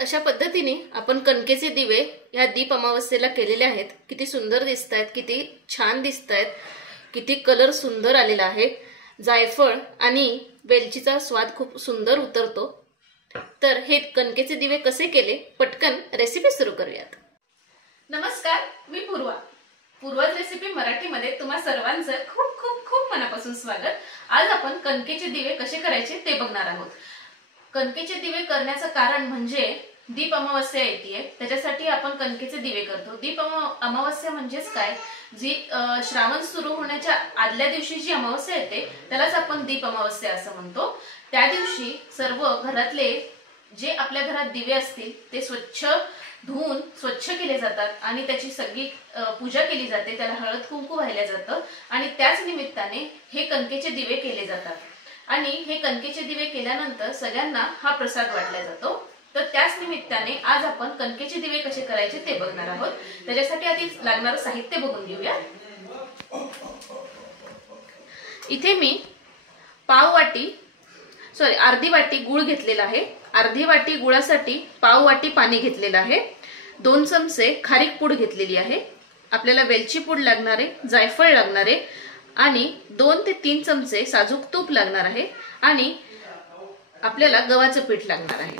अशा पद्धतीने आपण कणकेचे दिवे या दीप अमावस्येला केलेले आहेत। किती सुंदर दिसतायत, किती छान दिसतायत, किती कलर सुंदर आलेला आहे। जायफळ आणि वेलचीचा स्वाद खूप सुंदर उतरतो। तर हे कणकेचे दिवे कसे केले, पटकन रेसिपी सुरू करूयात। नमस्कार, मी पूर्वाज रेसिपी मराठीमध्ये तुम्हा सर्वांचं खूप खूप खूप मनापासून स्वागत। आज आपण कणकेचे दिवे कसे करायचे ते बघणार आहोत। कणकेचे दिवे करण्याचं कारण म्हणजे दीप अमावस्या येते, त्याच्यासाठी आपण कणकेचे दिवे करतो। दीप अमावस्या म्हणजेच काय, जी श्रावण सुरू होण्याच्या आदल्या दिवशी जी अमावस्या येते त्यालाच आपण दीप अमावस्या असं म्हणतो। त्या दिवशी सर्व घरातले जे आपल्या घरात दिवे असतील ते स्वच्छ धुवून स्वच्छ केले जातात आणि त्याची सगळी पूजा केली जाते, त्याला हळद कुंकू वाहिलं जातं आणि त्याच निमित्ताने हे कणकेचे दिवे केले जातात। आणि हे कणकेचे दिवे केल्यानंतर सगळ्यांना हा प्रसाद वाटला जातो। तर त्याच निमित्ताने आज आपण कणकेचे दिवे कसे करायचे ते बघणार आहोत। त्याच्यासाठी आधी लागणारं साहित्य बघून घेऊया। इथे मी अर्धी वाटी गूळ घेतलेला आहे। अर्धी वाटी गुळासाठी पाव वाटी पाणी घेतलेलं आहे। 2 चमचे खारीक पूड घेतलेली आहे। आपल्याला वेलची पूड लागणार आहे, जायफळ लागणार आहे आणि 2 ते 3 चमचे साजूक तूप लागणार आहे आणि आपल्याला गव्हाचं पीठ लागणार आहे।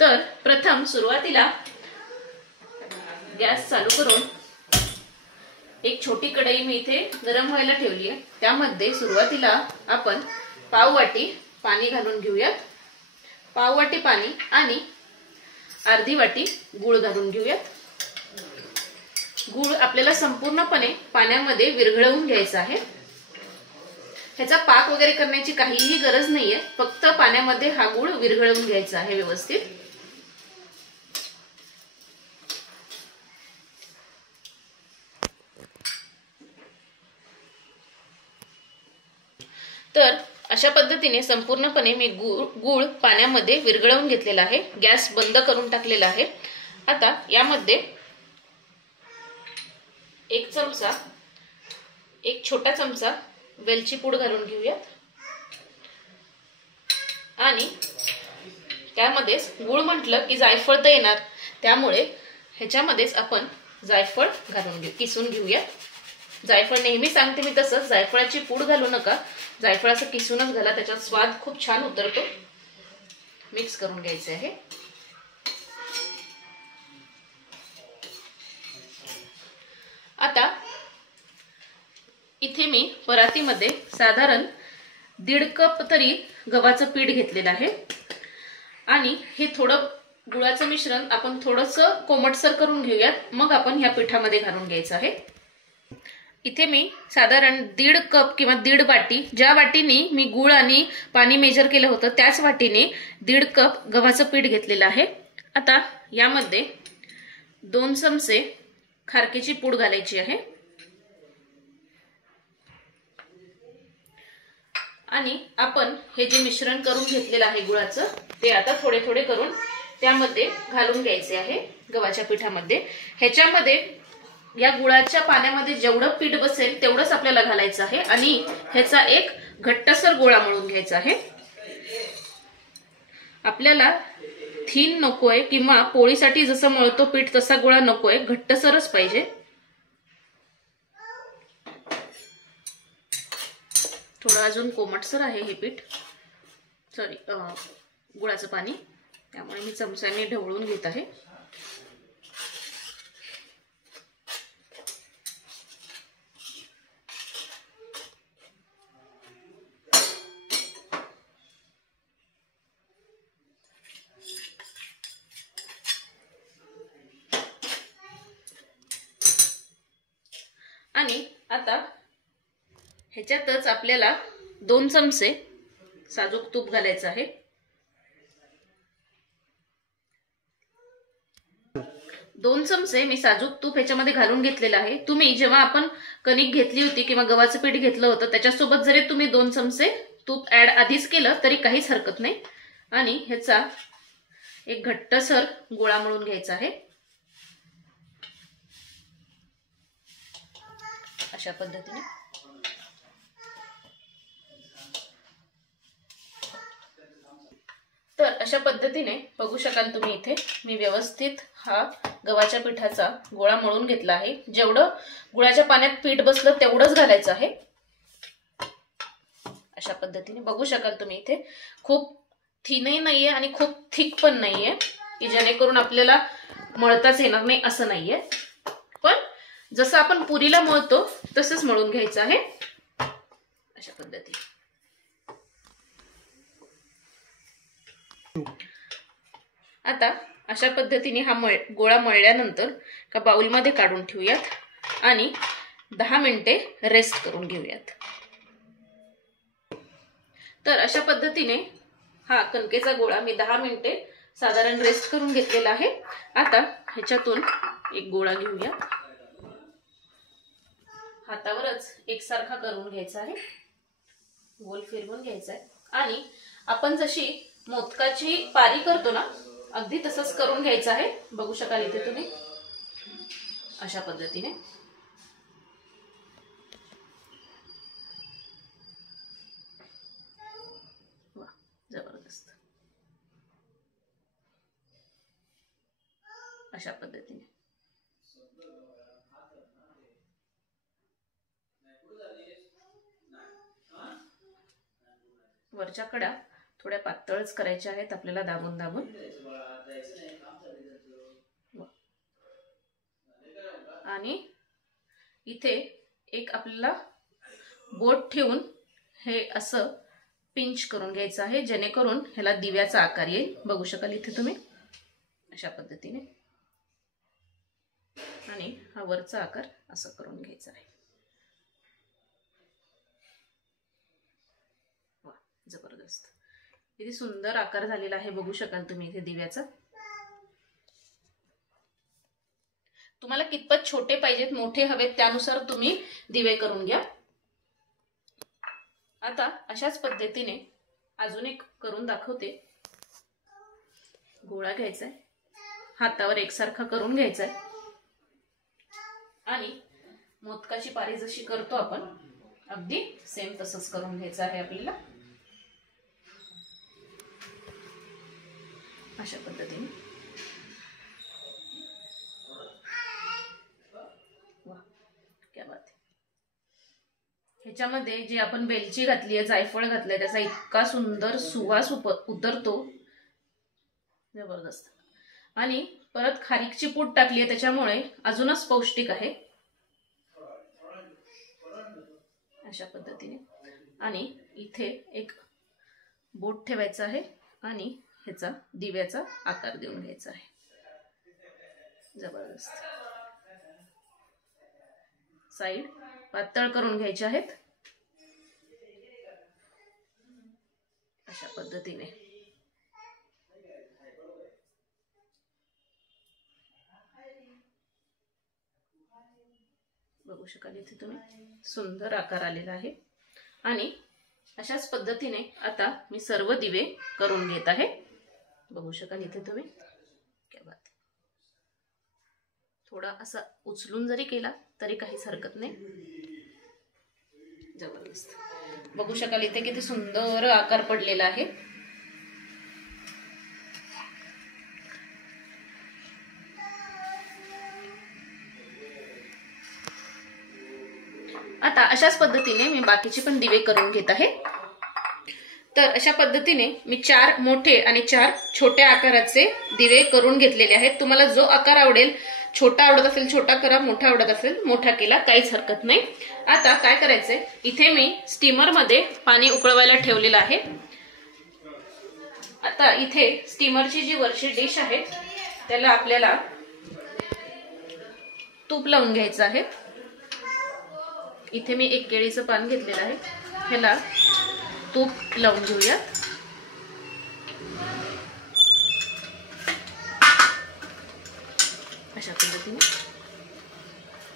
तर प्रथम सुरुवातीला गॅस चालू करून एक छोटी कढई मी इथे गरम व्हायला ठेवली आहे। त्यामध्ये सुरुवातीला आपण पाव वाटी पाणी घालून घेऊयात। पाव वाटी पाणी आणि अर्धी वाटी गूळ घालून घेऊयात। गूळ आपल्याला संपूर्णपणे पाण्यामध्ये विरघळवून घ्यायचा आहे। ह्याचा पाक वगैरे करण्याची काहीही गरज नाहीये, फक्त पाण्यामध्ये हा गूळ विरघळवून घ्यायचा आहे व्यवस्थित। तर अशा पद्धतीने संपूर्णपणे मी गूळ पाण्यामध्ये विरघळवून घेतलेला आहे। गॅस बंद करून टाकलेला आहे। आता यामध्ये एक छोटा चमचा वेलची पूड घालून घेऊयात आणि त्यामध्येच गूळ म्हटलं की जायफळ तर येणार, त्यामुळे ह्याच्यामध्येच आपण जायफळ किसून घेऊयात। जायफळ नेहमी सांगते मी तसंच, जायफळाची पूड घालू नका, जायफळाचं किसूनच घाला, त्याचा स्वाद खूप छान उतरतो। मिक्स करून घ्यायचे आहे। आता इथे मी परातीमध्ये साधारण 1.5 कप तरी गव्हाचं पीठ घेतलेलं आहे आणि हे थोडं गुळाचं मिश्रण आपण थोडंसं कोमटसर करून घेऊयात, मग आपण ह्या पिठामध्ये घालून घ्यायचं आहे। इथे मी साधारण 1.5 कप किंवा 1.5 वाटी, ज्या वाटीने मी गूळ आणि पाणी मेजर केलं होतं त्याच वाटीने 1.5 कप गव्हाचं पीठ घेतलेलं आहे। आता यामध्ये 2 चमचे खारकेची पूड घालायची आहे आणि आपण हे जे मिश्रण करून घेतलेलं आहे गुळाचं, ते आता थोडे थोडे करून त्यामध्ये घालून घ्यायचे आहे गव्हाच्या पिठामध्ये। ह्याच्यामध्ये या गुळाच्या पाण्यामध्ये जेवढं पीठ बसेल तेवढंच आपल्याला घालायचं आहे आणि ह्याचा एक घट्टसर गोळा मळून घ्यायचा आहे। आपल्याला थीन नकोय किंवा पोळीसाठी जसं मळतो पीठ तसा गोळा नकोय, घट्टसरच पाहिजे। थोडं अजून कोमटसर आहे हे पीठ, गुळाचं पाणी, त्यामुळे मी चमच्याने ढवळून घेत आहे। आणि आता ह्याच्यातच आपल्याला 2 चमचे साजूक तूप घालायचं आहे। 2 चमचे मी साजूक तूप ह्याच्यामध्ये घालून घेतलेलं आहे। तुम्ही जेव्हा आपण कणिक घेतली होती किंवा गव्हाचं पीठ घेतलं होतं त्याच्यासोबत जरी तुम्ही 2 चमचे तूप ऍड आधीच केलं तरी काहीच हरकत नाही। आणि ह्याचा एक घट्टसर गोळा मळून घ्यायचा आहे अशा पद्धतीने। तर अशा पद्धतीने बघू शकाल तुम्ही इथे मी व्यवस्थित हा गव्हाच्या पिठाचा गोळा मळून घेतला आहे। जेवढं गुळाच्या पाण्यात पीठ बसलं तेवढंच घालायचं आहे। अशा पद्धतीने बघू शकाल तुम्ही इथे खूप थिनही नाहीये आणि खूप थिक पण नाहीये की जेणेकरून आपल्याला मळताच येणार नाही असं नाहीये, पण जसं आपण पुरीला मळतो तसंच मळून घ्यायचं आहे अशा पद्धतीने। आता अशा पद्धतीने हा गोळा मळल्यानंतर का बाउलमध्ये काढून ठेवूयात आणि 10 मिनिटे रेस्ट करून घेऊयात। तर अशा पद्धतीने हा कणकेचा गोळा मी 10 मिनिटे साधारण रेस्ट करून घेतलेला आहे। आता ह्याच्यातून एक गोळा घेऊया, हातावरच एकसारखा करून घ्यायचा आहे, गोल फिरवून घ्यायचा आहे आणि आपण जशी मोदकाची पारी करतो ना अगदी तसंच करून घ्यायचं आहे। बघू शकाल इथे तुम्ही अशा पद्धतीने। वा, जबरदस्त। अशा पद्धतीने वरच्या कडा थोड्या पातळच करायच्या आहेत आपल्याला दाबून दाबून। आणि इथे एक आपल्याला बोट ठेवून हे असं पिंच करून घ्यायचं आहे जेणेकरून ह्याला दिव्याचा आकार येईल। बघू शकाल इथे तुम्ही अशा पद्धतीने आणि हा वरचा आकार असं करून घ्यायचा आहे। वा, जबरदस्त, किती सुंदर आकार झालेला आहे बघू शकाल तुम्ही इथे दिव्याचा। तुम्हाला कितपत छोटे पाहिजेत मोठे हवेत त्यानुसार तुम्ही दिवे करून घ्या। आता अशाच पद्धतीने अजून एक करून दाखवते। गोळा घ्यायचा आहे, हातावर एकसारखा करून घ्यायचा आहे आणि मोदकाची पारी जशी करतो आपण अगदी सेम तसंच करून घ्यायचं आहे आपल्याला अशा पद्धतीने। वा, क्या बात आहे। ह्याच्यामध्ये जे आपण वेलची घातली आहे, जायफळ घातलंय, त्याचा इतका सुंदर सुवास उतरतो, जबरदस्त। आणि परत खारीकची पूड टाकली आहे त्याच्यामुळे अजूनच पौष्टिक आहे अशा पद्धतीने। आणि इथे एक बोट ठेवायचा आहे आणि ह्याचा दिव्याचा आकार देऊन घ्यायचा आहे, जबरदस्त। साइड पातळ करून घ्यायचे आहेत अशा पद्धतीने। बघू शकाल इथे तुम्ही सुंदर आकार आलेला आहे। आणि अशाच पद्धतीने आता मी सर्व दिवे करून घेत आहे। बघू शकाल इथे तुम्ही, क्या बात। थोडा असा उचलून जरी केला तरी काहीच हरकत नाही, जबरदस्त। बघू शकाल इथे किती सुंदर आकार पडलेला आहे। आता अशाच पद्धतीने मी बाकीचे पण दिवे करून घेत आहे। तर अशा पद्धतीने मी 4 मोठे आणि 4 छोट्या आकाराचे दिवे करून घेतलेले आहेत। तुम्हाला जो आकार आवडेल, छोटा आवडत असेल छोटा करा, मोठा आवडत असेल मोठा केला, काहीच हरकत नाही। आता काय करायचंय, इथे मी स्टीमर मध्ये पाणी उकळवायला ठेवलेलं आहे। आता इथे स्टीमरची जी वरची डिश आहे त्याला आपल्याला तूप लावून घ्यायचं आहे। इथे मी एक केळीचं पान घेतलेलं आहे, ह्याला तूप लावून घेऊया। अशा पद्धतीने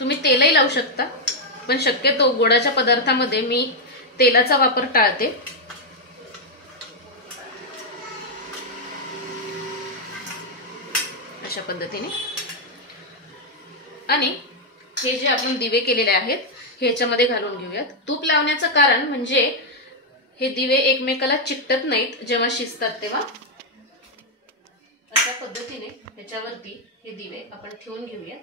तुम्ही तेलही लावू शकता, पण शक्यतो गोडाच्या पदार्थामध्ये मी तेलाचा वापर टाळते। अशा पद्धतीने आणि हे जे आपण दिवे केलेले आहेत ह्याच्यामध्ये घालून घेऊयात। तूप लावण्याचं कारण म्हणजे हे दिवे एकमेकाला चिकटत नाहीत जेव्हा शिजतात तेव्हा, अशा पद्धतीने याच्यावरती हे दिवे आपण ठेवून घेऊया.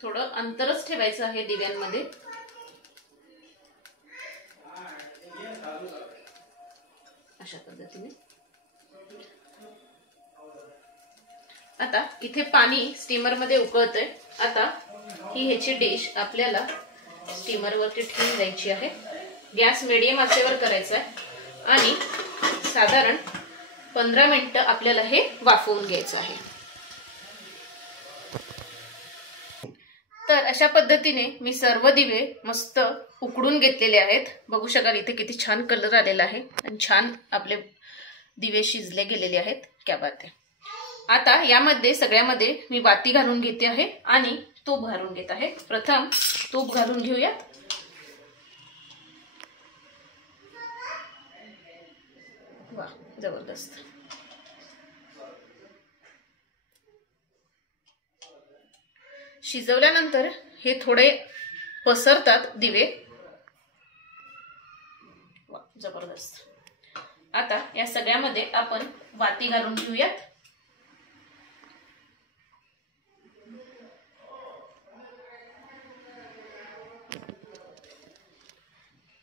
थोडं अंतरच ठेवायचं आहे दिव्यांमध्ये. अशा पद्धतीने. आता इथे पाणी स्टीमर मध्ये उकळतंय. आता ही ह्याची डिश आपल्याला स्टीमर वरती ठेवून द्यायची आहे. गॅस मीडियम आचेवर करायचा आहे आणि साधारण 15 मिनिटं आपल्याला हे वाफवून घ्यायचं आहे. तर अशा पद्धतीने मी सर्व दिवे मस्त उकडून घेतलेले आहेत. बघू शकाल इथे किती छान कलर आलेला आहे आणि छान आपले दिवे शिजले गेलेले आहेत. क्या बात आहे. आता यामध्ये सगळ्यामध्ये मी वाती घालून घेते आहे आणि तूप घालून घेत आहे. प्रथम तूप घालून घेऊयात. वा, जबरदस्त. शिजवल्यानंतर हे थोडे पसरतात दिवे. वा, जबरदस्त. आता या सगळ्यामध्ये आपण वाती घालून घेऊयात.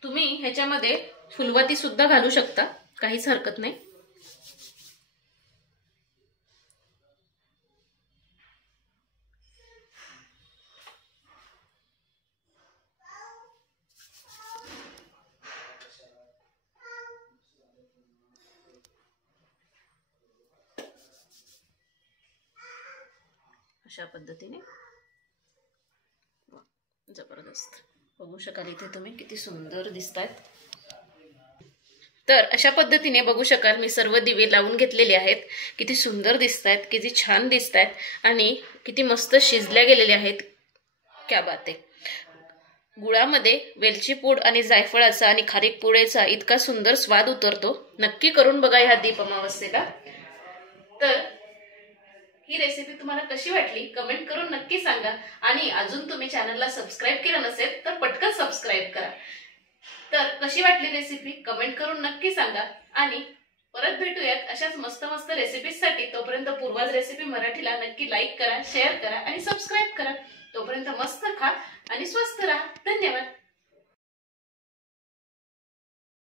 तुम्ही ह्याच्यामध्ये फुलवाती सुद्धा घालू शकता, काहीच हरकत नाही. अशा पद्धतीने. जबरदस्त. बघू शकाल इथे तुम्ही किती सुंदर दिसतात. तर अशा पद्धतीने बघू शकाल मी सर्व दिवे लावून घेतलेले आहेत. किती सुंदर दिसतात, किती छान दिसतात आणि किती मस्त शिजल्या गेलेले आहेत. क्या बात आहे. गुळामध्ये वेलची पूड आणि जायफळाचा आणि खारीक पुडेचा इतका सुंदर स्वाद उतरतो. नक्की करून बघा ह्या दीप अमावस्येला. तर ही रेसिपी तुम्हाला कशी वाटली कमेंट करून नक्की सांगा. आणि अजून तुम्ही चॅनलला सबस्क्राईब केलं नसेल तर पटकन सबस्क्राईब करा. तर कशी वाटली रेसिपी कमेंट करून नक्की सांगा. आणि परत भेटूयात अशाच मस्त मस्त रेसिपीजसाठी. तोपर्यंत पूर्वाज रेसिपी मराठीला नक्की लाईक करा, शेअर करा आणि सबस्क्राईब करा. तोपर्यंत मस्त खा आणि स्वस्त राहा. धन्यवाद.